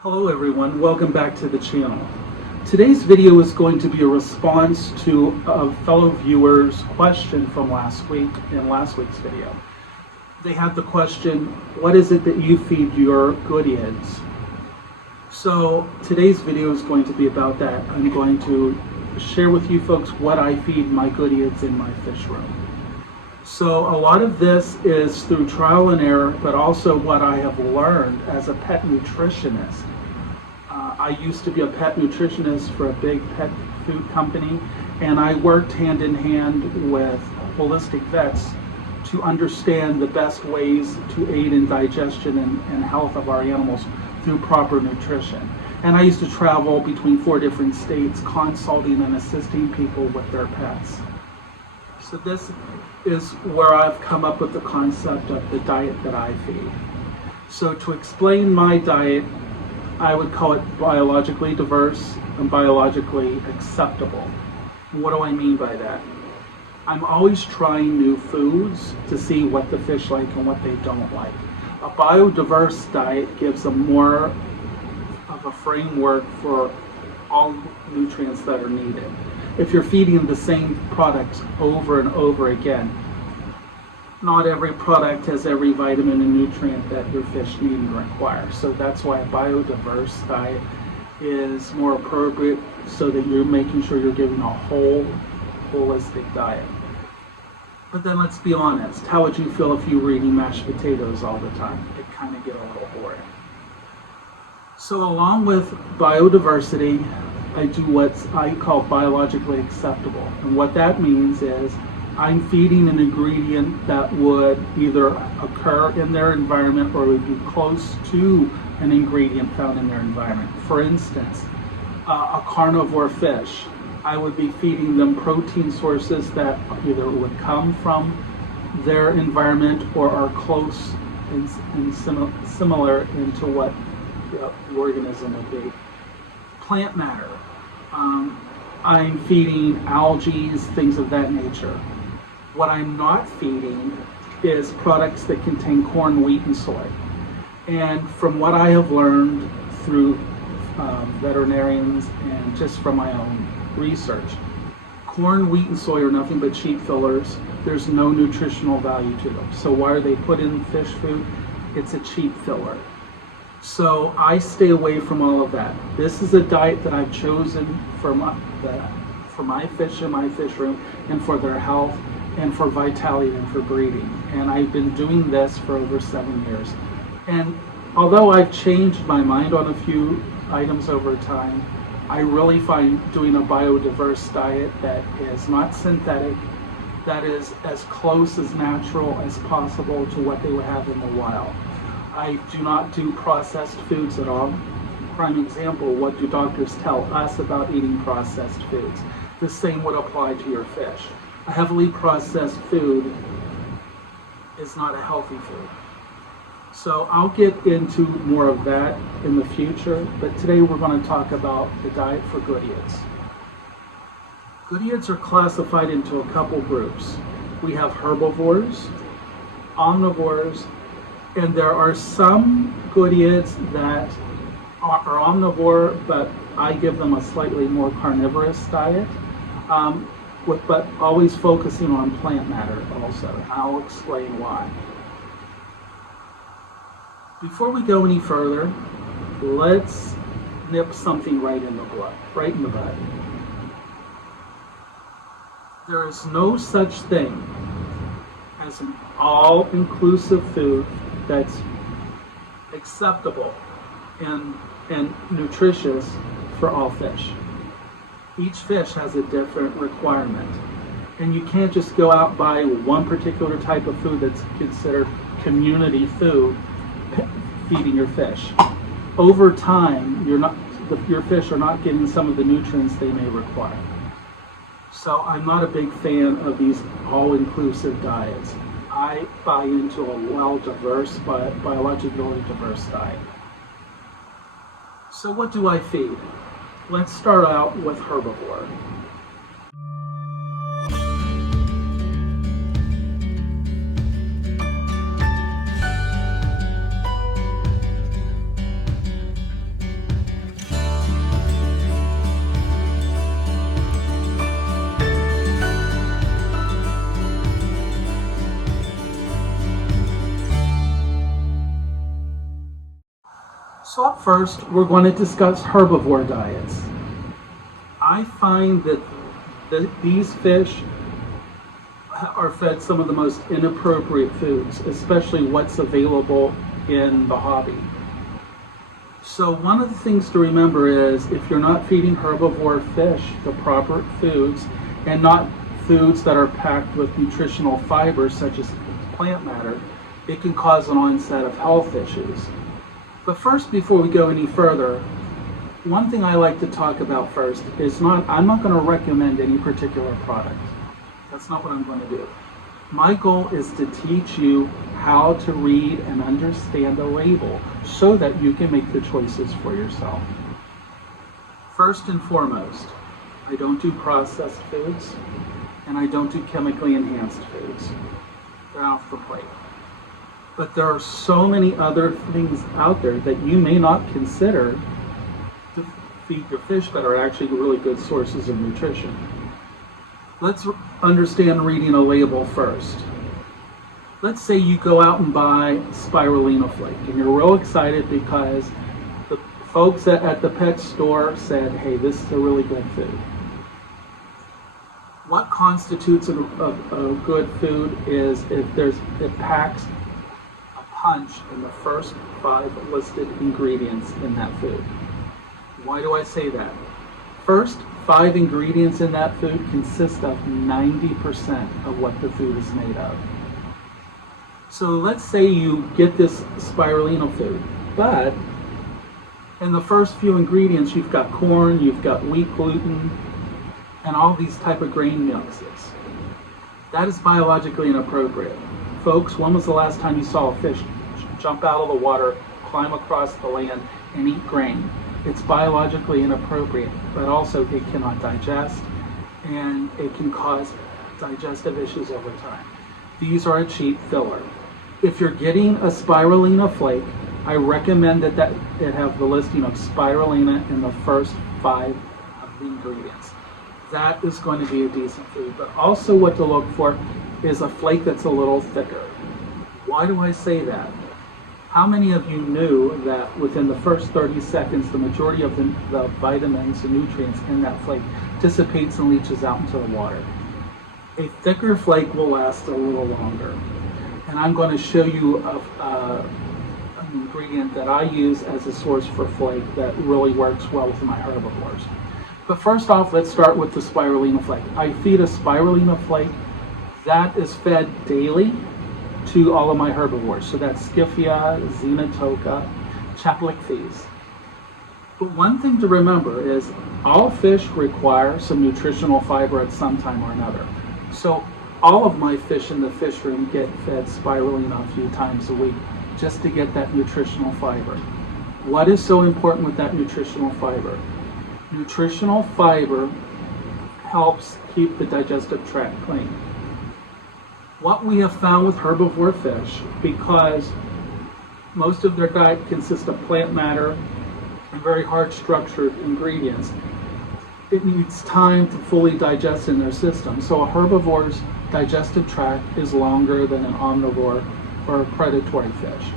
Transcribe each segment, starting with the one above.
Hello everyone, welcome back to the channel. Today's video is going to be a response to a fellow viewer's question from last week in last week's video. They had the question, what is it that you feed your GOODEIDS? So today's video is going to be about that. I'm going to share with you folks what I feed my GOODEIDS in my fish room. So a lot of this is through trial and error, but also what I have learned as a pet nutritionist. I used to be a pet nutritionist for a big pet food company, and I worked hand in hand with holistic vets to understand the best ways to aid in digestion and health of our animals through proper nutrition. And I used to travel between 4 different states consulting and assisting people with their pets. So this is where I've come up with the concept of the diet that I feed. So to explain my diet, I would call it biologically diverse and biologically acceptable. What do I mean by that? I'm always trying new foods to see what the fish like and what they don't like. A biodiverse diet gives them more of a framework for all nutrients that are needed. If you're feeding the same products over and over again, not every product has every vitamin and nutrient that your fish need and require. So that's why a biodiverse diet is more appropriate, so that you're making sure you're giving a whole, holistic diet. But then let's be honest, how would you feel if you were eating mashed potatoes all the time? It'd kind of get a little boring. So along with biodiversity, I do what I call biologically acceptable. And what that means is I'm feeding an ingredient that would either occur in their environment or would be close to an ingredient found in their environment. For instance, a carnivore fish, I would be feeding them protein sources that either would come from their environment or are close and similar into what the organism would be. Plant matter, I'm feeding algae, things of that nature. What I'm not feeding is products that contain corn, wheat, and soy. And from what I have learned through veterinarians and just from my own research, corn, wheat, and soy are nothing but cheap fillers. There's no nutritional value to them. So why are they put in fish food? It's a cheap filler. So I stay away from all of that. This is a diet that I've chosen for my fish in my fish room and for their health and for vitality and for breeding. And I've been doing this for over 7 years. And although I've changed my mind on a few items over time, I really find doing a biodiverse diet that is not synthetic, that is as close as natural as possible to what they would have in the wild. I do not do processed foods at all. Prime example, what do doctors tell us about eating processed foods? The same would apply to your fish. A heavily processed food is not a healthy food. So I'll get into more of that in the future, but today we're going to talk about the diet for GOODEIDS. GOODEIDS are classified into a couple groups. We have herbivores, omnivores, and there are some GOODEIDS that are omnivore, but I give them a slightly more carnivorous diet, but always focusing on plant matter also. And I'll explain why. Before we go any further, let's nip something right in the bud. There is no such thing as an all-inclusive food that's acceptable and nutritious for all fish. Each fish has a different requirement. And you can't just go out and buy one particular type of food that's considered community food, feeding your fish. Over time, your fish are not getting some of the nutrients they may require. So I'm not a big fan of these all-inclusive diets. I buy into a well-diverse, biologically diverse diet. So what do I feed? Let's start out with herbivore. So up first, we're going to discuss herbivore diets. I find that these fish are fed some of the most inappropriate foods, especially what's available in the hobby. So one of the things to remember is if you're not feeding herbivore fish the proper foods and not foods that are packed with nutritional fibers such as plant matter, it can cause an onset of health issues. But first, before we go any further, one thing I like to talk about first is I'm not going to recommend any particular product. That's not what I'm going to do. My goal is to teach you how to read and understand a label so that you can make the choices for yourself. First and foremost, I don't do processed foods and I don't do chemically enhanced foods. They're off the plate. But there are so many other things out there that you may not consider to feed your fish that are actually really good sources of nutrition. Let's understand reading a label first. Let's say you go out and buy spirulina flake and you're real excited because the folks at the pet store said, hey, this is a really good food. What constitutes a good food is if it packs punch in the first 5 listed ingredients in that food. Why do I say that? First 5 ingredients in that food consist of 90% of what the food is made of. So let's say you get this spirulina food, but in the first few ingredients you've got corn, you've got wheat gluten, and all these type of grain mixes. That is biologically inappropriate. Folks, when was the last time you saw a fish jump out of the water, climb across the land, and eat grain? It's biologically inappropriate, but also it cannot digest, and it can cause digestive issues over time. These are a cheap filler. If you're getting a spirulina flake, I recommend that it have the listing of spirulina in the first 5 of the ingredients. That is going to be a decent food, but also what to look for is a flake that's a little thicker. Why do I say that? How many of you knew that within the first 30 seconds, the majority of the vitamins and nutrients in that flake dissipates and leaches out into the water? A thicker flake will last a little longer. And I'm going to show you an ingredient that I use as a source for flake that really works well with my herbivores. But first off, let's start with the spirulina flake. I feed a spirulina flake that is fed daily to all of my herbivores. So that's Scyphia, Xenotoca, Chapelophes. But one thing to remember is all fish require some nutritional fiber at some time or another. So all of my fish in the fish room get fed spirulina a few times a week just to get that nutritional fiber. What is so important with that nutritional fiber? Nutritional fiber helps keep the digestive tract clean. What we have found with herbivore fish, because most of their diet consists of plant matter and very hard structured ingredients, it needs time to fully digest in their system. So a herbivore's digestive tract is longer than an omnivore or a predatory fish.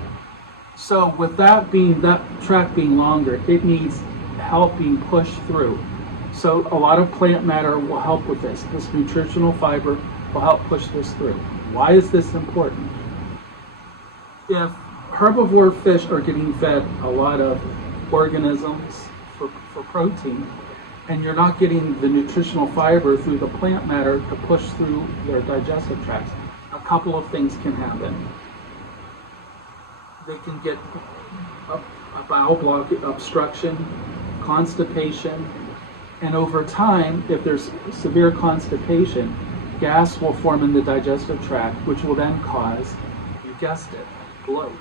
So with that tract being longer, it needs help being pushed through. So a lot of plant matter will help with this. This nutritional fiber will help push this through. Why is this important? If herbivore fish are getting fed a lot of organisms for protein, and you're not getting the nutritional fiber through the plant matter to push through their digestive tracts, a couple of things can happen. They can get a bowel block obstruction, constipation, and over time, if there's severe constipation, gas will form in the digestive tract, which will then cause, you guessed it, bloat.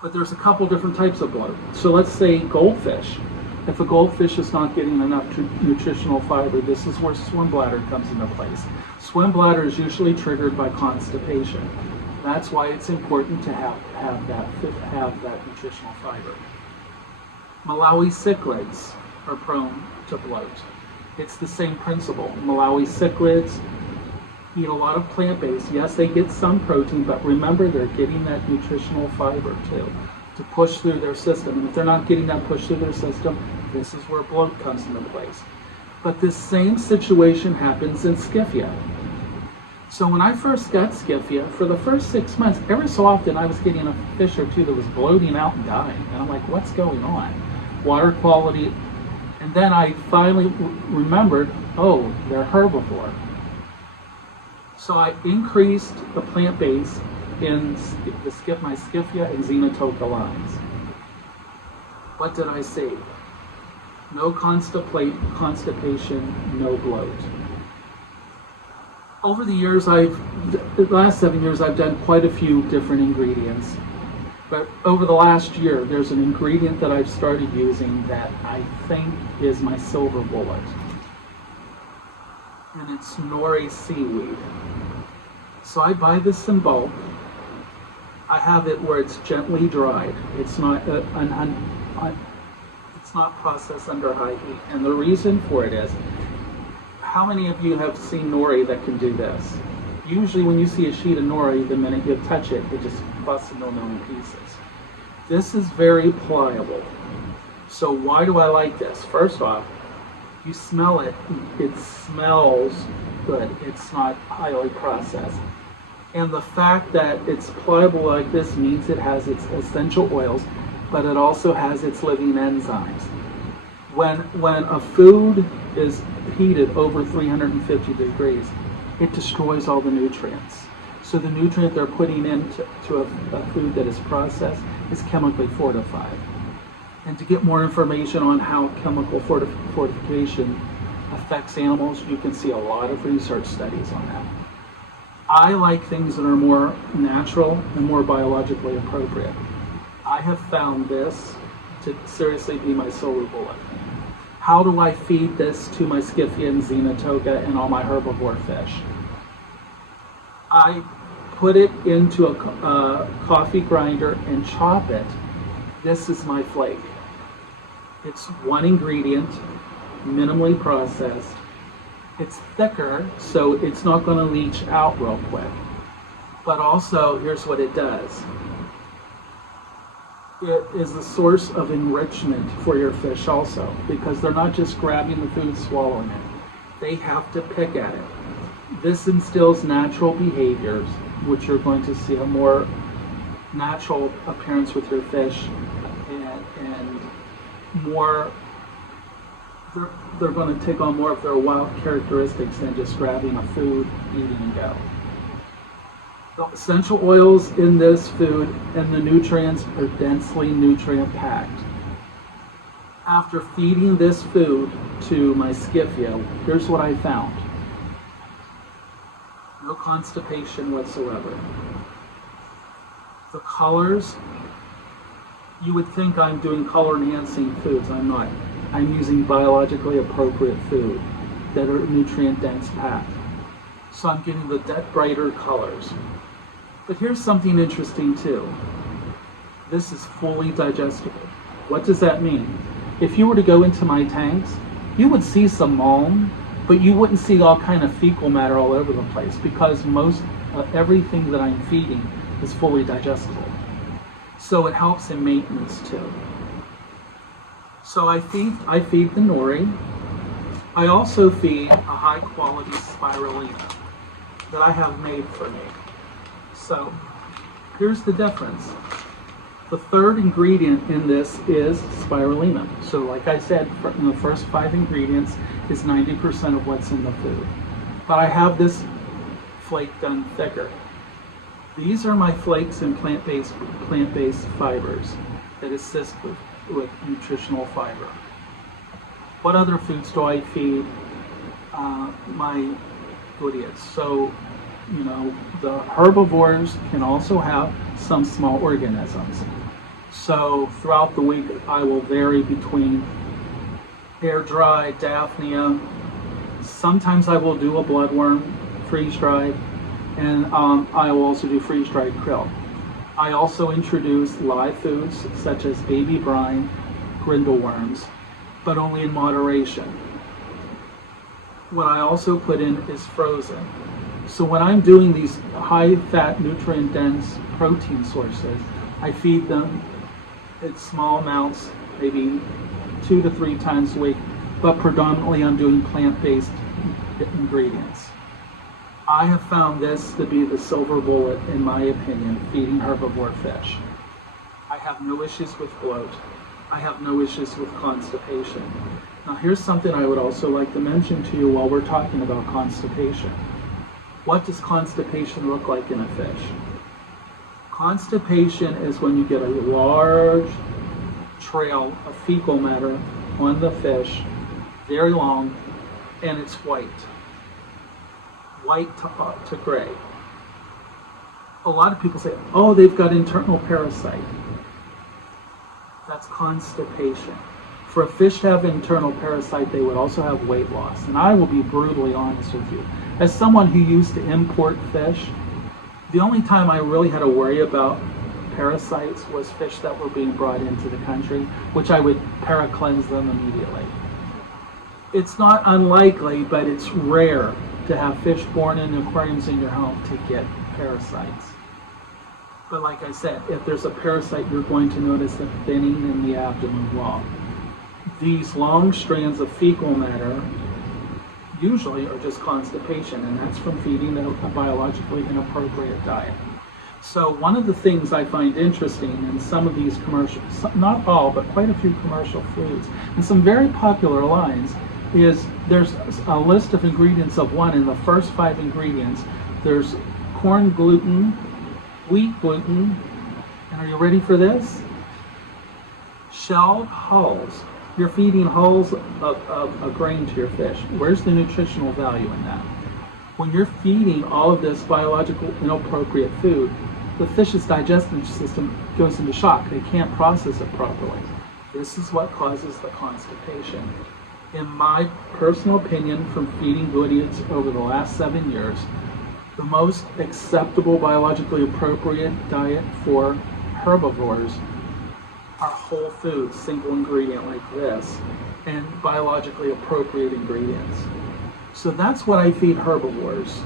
But there's a couple different types of bloat. So let's say goldfish. If a goldfish is not getting enough nutritional fiber, this is where swim bladder comes into place. Swim bladder is usually triggered by constipation. That's why it's important to have that nutritional fiber. Malawi cichlids are prone to bloat. It's the same principle. Malawi cichlids eat a lot of plant-based. Yes, they get some protein, but remember they're getting that nutritional fiber too, to push through their system. And if they're not getting that push through their system, this is where bloat comes into place. But this same situation happens in Scyphia. So when I first got Scyphia, for the first 6 months, every so often I was getting a fish or two that was bloating out and dying. And I'm like, what's going on? Water quality. And then I finally remembered, oh, they're herbivore. So I increased the plant base in my Scyphia and Xenotoka lines. What did I see? No constipation, no bloat. Over the years, the last 7 years, I've done quite a few different ingredients. But over the last year, there's an ingredient that I've started using that I think is my silver bullet. And it's nori seaweed. So I buy this in bulk. I have it where it's gently dried. It's not it's not processed under high heat. And the reason for it is, how many of you have seen nori that can do this? Usually when you see a sheet of nori, the minute you touch it, it just busts into a million pieces. This is very pliable. So why do I like this? First off, you smell it, it smells good. It's not highly processed. And the fact that it's pliable like this means it has its essential oils, but it also has its living enzymes. When a food is heated over 350 degrees, it destroys all the nutrients. So the nutrient they're putting into a food that is processed is chemically fortified. And to get more information on how chemical fortification affects animals, you can see a lot of research studies on that. I like things that are more natural and more biologically appropriate. I have found this to seriously be my silver bullet. How do I feed this to my Scyphia and Xenotoka and all my herbivore fish? I put it into a coffee grinder and chop it. This is my flake. It's one ingredient, minimally processed. It's thicker, so it's not going to leach out real quick. But also, here's what it does. It is a source of enrichment for your fish also, because they're not just grabbing the food, swallowing it. They have to pick at it. This instills natural behaviors, which you're going to see a more natural appearance with your fish, and more, they're going to take on more of their wild characteristics than just grabbing a food, eating, and go. The essential oils in this food and the nutrients are densely nutrient packed. After feeding this food to my Scyphia, here's what I found. No constipation whatsoever. The colors, you would think I'm doing color enhancing foods. I'm not. I'm using biologically appropriate food that are nutrient dense packed. So I'm getting the brighter colors. But here's something interesting too. This is fully digestible. What does that mean? If you were to go into my tanks, you would see some mulm, but you wouldn't see all kind of fecal matter all over the place, because most of everything that I'm feeding is fully digestible. So it helps in maintenance too. So I feed the nori. I also feed a high quality spirulina that I have made for me. So here's the difference. The third ingredient in this is spirulina. So like I said, in the first 5 ingredients is 90% of what's in the food. But I have this flake done thicker. These are my flakes and plant-based fibers that assist with nutritional fiber. What other foods do I feed my GOODEIDS? So, the herbivores can also have some small organisms. So throughout the week, I will vary between air-dried, Daphnia. Sometimes I will do a bloodworm, freeze-dried, and I will also do freeze-dried krill. I also introduce live foods such as baby brine, grindleworms, but only in moderation. What I also put in is frozen. So when I'm doing these high-fat, nutrient-dense protein sources, I feed them in small amounts, maybe 2 to 3 times a week, but predominantly I'm doing plant-based ingredients. I have found this to be the silver bullet, in my opinion, feeding herbivore fish. I have no issues with bloat. I have no issues with constipation. Now here's something I would also like to mention to you while we're talking about constipation. What does constipation look like in a fish? Constipation is when you get a large trail of fecal matter on the fish, very long, and it's white to gray. A lot of people say, oh, they've got internal parasite. That's constipation. For a fish to have internal parasite, they would also have weight loss. And I will be brutally honest with you. As someone who used to import fish, the only time I really had to worry about parasites was fish that were being brought into the country, which I would para-cleanse them immediately. It's not unlikely, but it's rare to have fish born in aquariums in your home to get parasites. But like I said, if there's a parasite, you're going to notice a thinning in the abdomen wall. These long strands of fecal matter usually are just constipation, and that's from feeding a biologically inappropriate diet. So one of the things I find interesting in some of these commercials, not all, but quite a few commercial foods, and some very popular lines, is there's a list of ingredients of one. In the first 5 ingredients, there's corn gluten, wheat gluten, and are you ready for this? Shelled hulls. You're feeding hulls of a grain to your fish. Where's the nutritional value in that? When you're feeding all of this biological inappropriate food, the fish's digestive system goes into shock. They can't process it properly. This is what causes the constipation. In my personal opinion, from feeding GOODEIDS over the last 7 years, the most acceptable biologically appropriate diet for herbivores are whole foods, single ingredient like this, and biologically appropriate ingredients. So that's what I feed herbivores.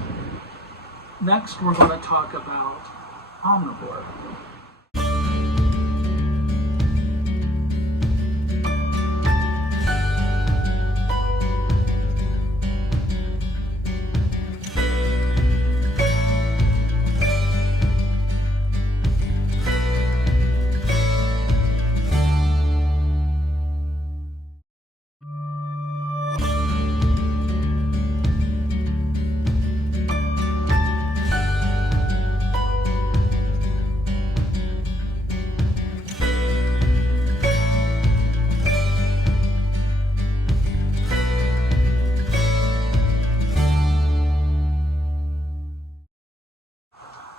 Next, we're going to talk about omnivore.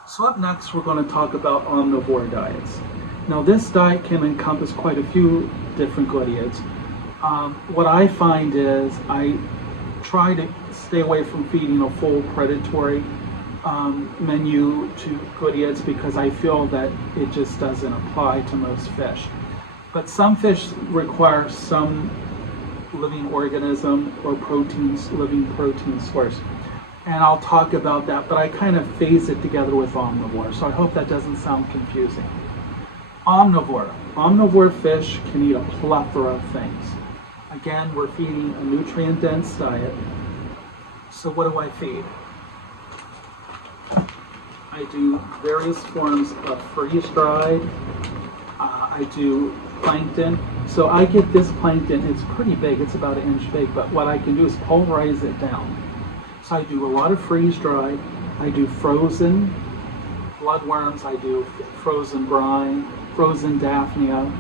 So up next, we're going to talk about omnivore diets. Now this diet can encompass quite a few different GOODEIDS. What I find is I try to stay away from feeding a full predatory menu to GOODEIDS because I feel that it just doesn't apply to most fish. But some fish require some living organism or living protein source. And I'll talk about that, but I kind of phase it together with omnivore, so I hope that doesn't sound confusing. Omnivore fish can eat a plethora of things. Again, we're feeding a nutrient-dense diet. So what do I feed? I do various forms of freeze-dried. I do plankton. So I get this plankton, it's pretty big, it's about 1 inch big, but what I can do is pulverize it down. So I do a lot of freeze-dried, I do frozen bloodworms, I do frozen brine, frozen daphnia.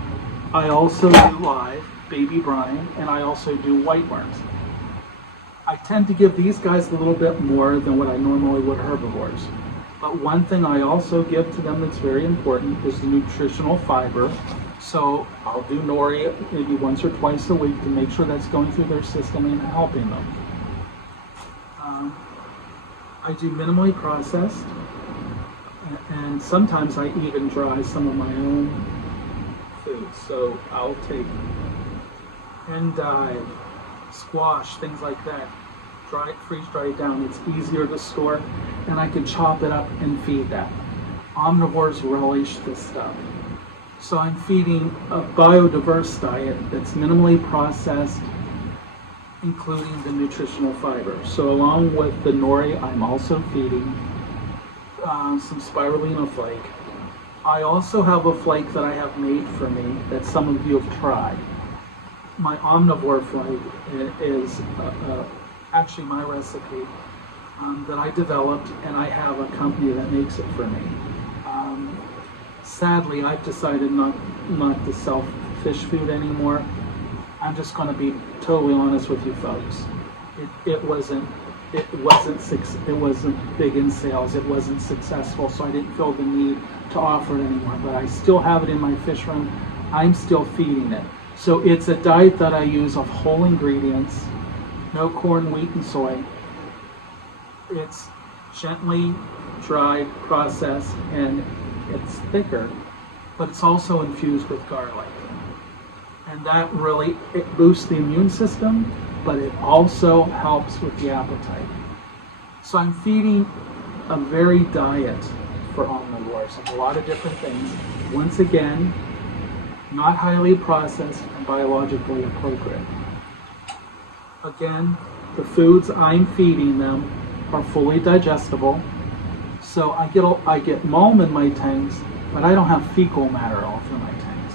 I also do live baby brine, and I also do white worms. I tend to give these guys a little bit more than what I normally would herbivores. But one thing I also give to them that's very important is the nutritional fiber. So I'll do nori maybe once or twice a week to make sure that's going through their system and helping them. I do minimally processed, and sometimes I even dry some of my own foods. So I'll take endive, squash, things like that, freeze dry it down. It's easier to store, and I can chop it up and feed that. Omnivores relish this stuff. So I'm feeding a biodiverse diet that's minimally processed, including the nutritional fiber. So along with the nori, I'm also feeding some spirulina flake. I also have a flake that I have made for me that some of you have tried. My omnivore flake is actually my recipe that I developed, and I have a company that makes it for me. Sadly, I've decided not to sell fish food anymore. I'm just going to be totally honest with you folks. It wasn't big in sales. It wasn't successful, so I didn't feel the need to offer it anymore. But I still have it in my fish room. I'm still feeding it. So it's a diet that I use of whole ingredients, no corn, wheat, and soy. It's gently dried, processed, and it's thicker, but it's also infused with garlic. And that really, it boosts the immune system, but it also helps with the appetite. So I'm feeding a varied diet for omnivores of a lot of different things. Once again, not highly processed and biologically appropriate. Again, the foods I'm feeding them are fully digestible. So I get mulm in my tanks, but I don't have fecal matter all through my tanks.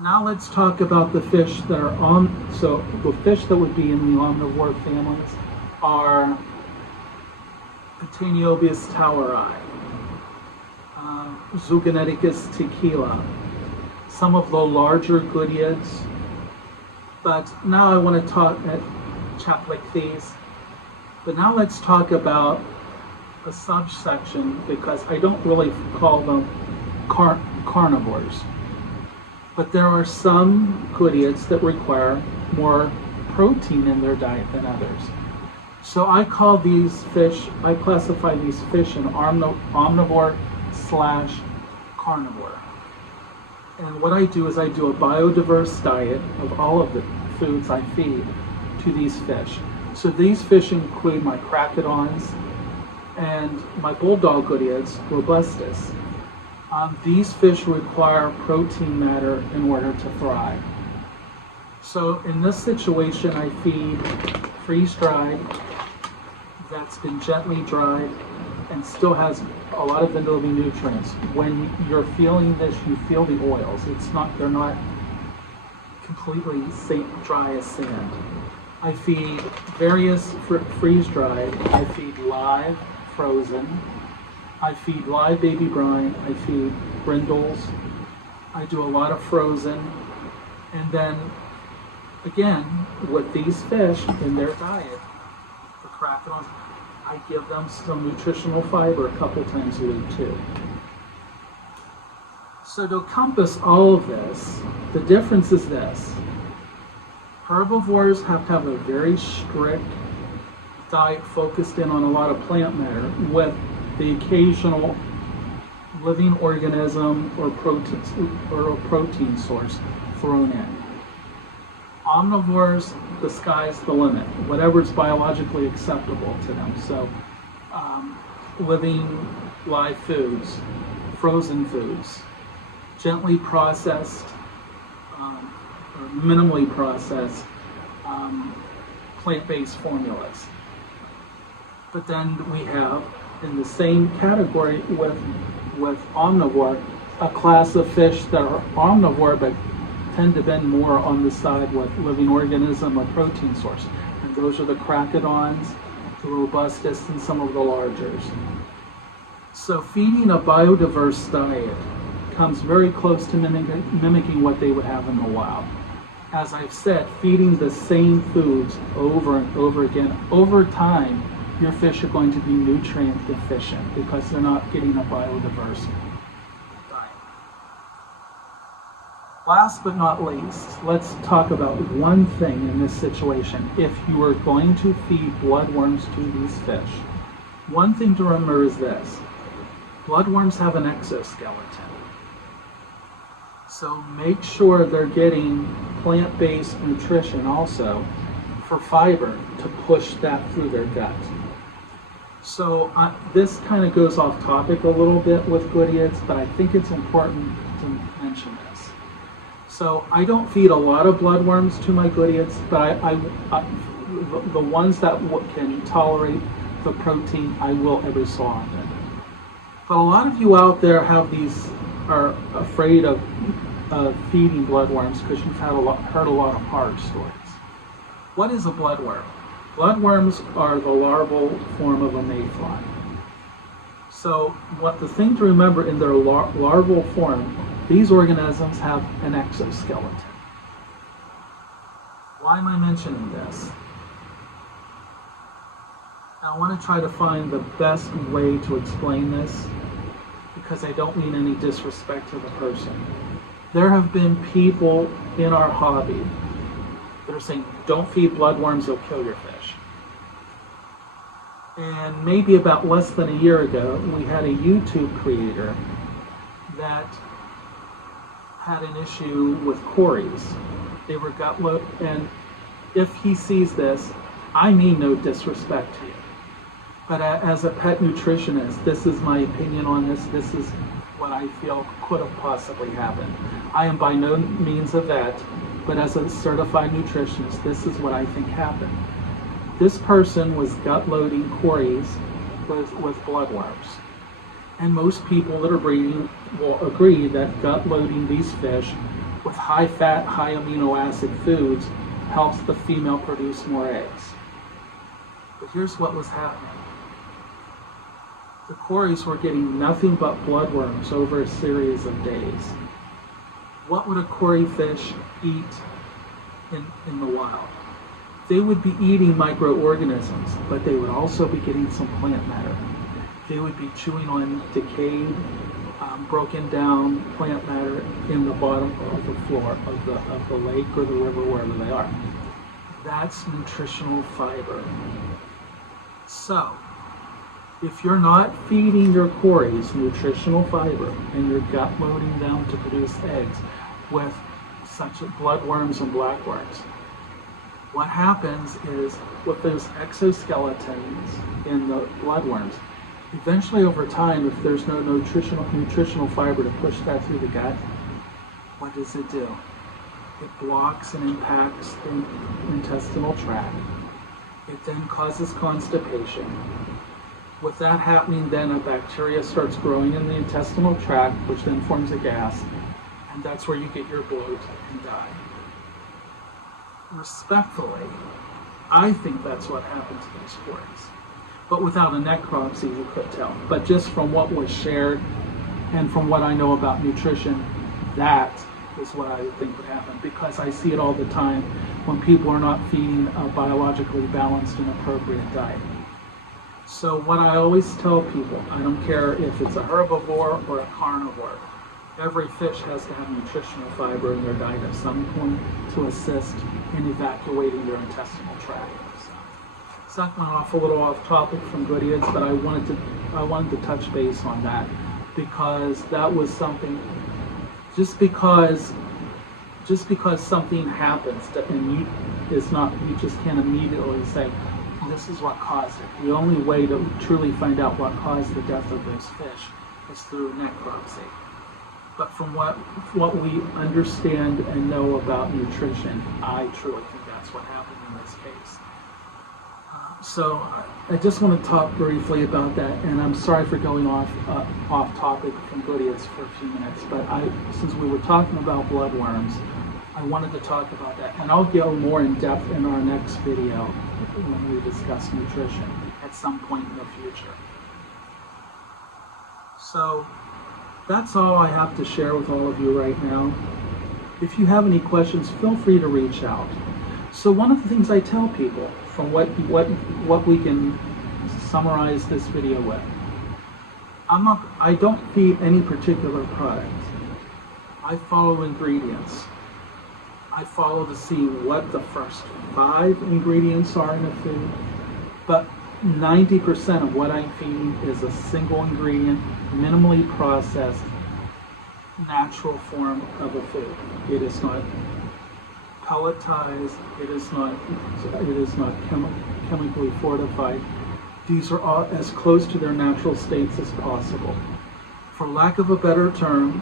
Now let's talk about the fish that are so the fish that would be in the omnivore families are Petaniobius toweri, Zoogoneticus tequila, some of the larger goodeids. But now I want to talk at Chaplichthes. But now let's talk about a subsection, because I don't really call them carnivores. But there are some goodeids that require more protein in their diet than others. So I classify these fish in omnivore / carnivore. And what I do is I do a biodiverse diet of all of the foods I feed to these fish. So these fish include my crocodons and my bulldog goodeids, robustus. These fish require protein matter in order to thrive. So in this situation, I feed freeze-dried that's been gently dried and still has a lot of vanillin nutrients. When you're feeling this, you feel the oils. They're not completely dry as sand. I feed various freeze-dried. I feed live, frozen. I feed live baby brine. I feed brindles. I do a lot of frozen. And then, again, with these fish in their diet, the crocodiles, I give them some nutritional fiber a couple times a week too. So to encompass all of this, the difference is this. Herbivores have to have a very strict diet focused in on a lot of plant matter with the occasional living organism or a protein source thrown in. Omnivores, the sky's the limit, whatever's biologically acceptable to them. So living live foods, frozen foods, gently processed, or minimally processed plant-based formulas. But then we have, in the same category with omnivore, a class of fish that are omnivore but tend to bend more on the side with living organism or protein source. And those are the crocodons, the robustus, and some of the largers. So feeding a biodiverse diet comes very close to mimicking what they would have in the wild. As I've said, feeding the same foods over and over again, over time, your fish are going to be nutrient deficient because they're not getting a biodiverse diet. Last but not least, let's talk about one thing in this situation. If you are going to feed bloodworms to these fish, one thing to remember is this. Bloodworms have an exoskeleton. So make sure they're getting plant-based nutrition also for fiber to push that through their gut. So this kind of goes off topic a little bit with GOODEIDS, but I think it's important to mention this. So I don't feed a lot of bloodworms to my GOODEIDS, but the ones that can tolerate the protein, I will every so often. But a lot of you out there are afraid of feeding bloodworms because you've heard a lot of horror stories. What is a bloodworm? Bloodworms are the larval form of a mayfly. So the thing to remember in their larval form, these organisms have an exoskeleton. Why am I mentioning this? I want to try to find the best way to explain this because I don't mean any disrespect to the person. There have been people in our hobby that are saying, don't feed bloodworms, they'll kill your fish. And maybe about less than a year ago, we had a YouTube creator that had an issue with cories. They were and if he sees this, I mean no disrespect to you. But as a pet nutritionist, this is my opinion on this. This is what I feel could have possibly happened. I am by no means a vet, but as a certified nutritionist, this is what I think happened. This person was gut loading cories with bloodworms. And most people that are breeding will agree that gut loading these fish with high fat, high amino acid foods helps the female produce more eggs. But here's what was happening. The cories were getting nothing but bloodworms over a series of days. What would a cory fish eat in the wild? They would be eating microorganisms, but they would also be getting some plant matter. They would be chewing on decayed, broken down plant matter in the bottom of the floor of the lake or the river, wherever they are. That's nutritional fiber. So, if you're not feeding your cories nutritional fiber and you're gut loading them to produce eggs with such as bloodworms and blackworms, what happens is with those exoskeletons in the bloodworms, eventually over time, if there's no nutritional fiber to push that through the gut, what does it do? It blocks and impacts the intestinal tract. It then causes constipation. With that happening, then a bacteria starts growing in the intestinal tract, which then forms a gas, and that's where you get your bloat and die. Respectfully, I think that's what happened to these cories. But without a necropsy, you could tell. But just from what was shared and from what I know about nutrition, that is what I think would happen, because I see it all the time when people are not feeding a biologically balanced and appropriate diet. So what I always tell people, I don't care if it's a herbivore or a carnivore, every fish has to have nutritional fiber in their diet at some point to assist in evacuating their intestinal tract. So that went off a little off topic from GOODEIDS, but I wanted to touch base on that because that was something. Just because something happens and you just can't immediately say, this is what caused it. The only way to truly find out what caused the death of those fish is through necropsy. But from what we understand and know about nutrition, I truly think that's what happened in this case. So I just want to talk briefly about that, and I'm sorry for going off topic from GOODEIDS for a few minutes, but since we were talking about bloodworms, I wanted to talk about that, and I'll go more in depth in our next video when we discuss nutrition at some point in the future. So that's all I have to share with all of you right now. If you have any questions, feel free to reach out. So one of the things I tell people, from what we can summarize this video with, I don't feed any particular product. I follow ingredients. I follow to see what the first 5 ingredients are in a food, but 90% of what I'm feeding is a single ingredient, minimally processed, natural form of a food. It is not pelletized, it is not chemically fortified. These are all as close to their natural states as possible. For lack of a better term,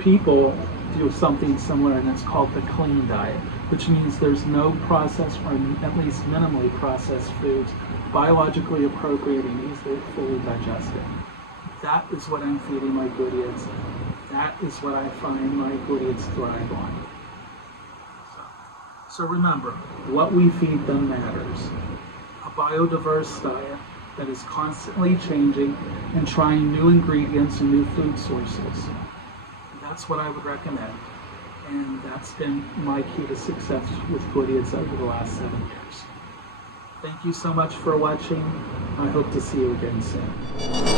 people do something similar, and it's called the clean diet, which means there's no processed, or at least minimally processed foods, biologically appropriate and easily fully digested. That is what I'm feeding my GOODEIDS. That is what I find my GOODEIDS thrive on. So remember, what we feed them matters. A biodiverse diet that is constantly changing and trying new ingredients and new food sources. That's what I would recommend. And that's been my key to success with GOODEIDS over the last 7 years. Thank you so much for watching. I hope to see you again soon.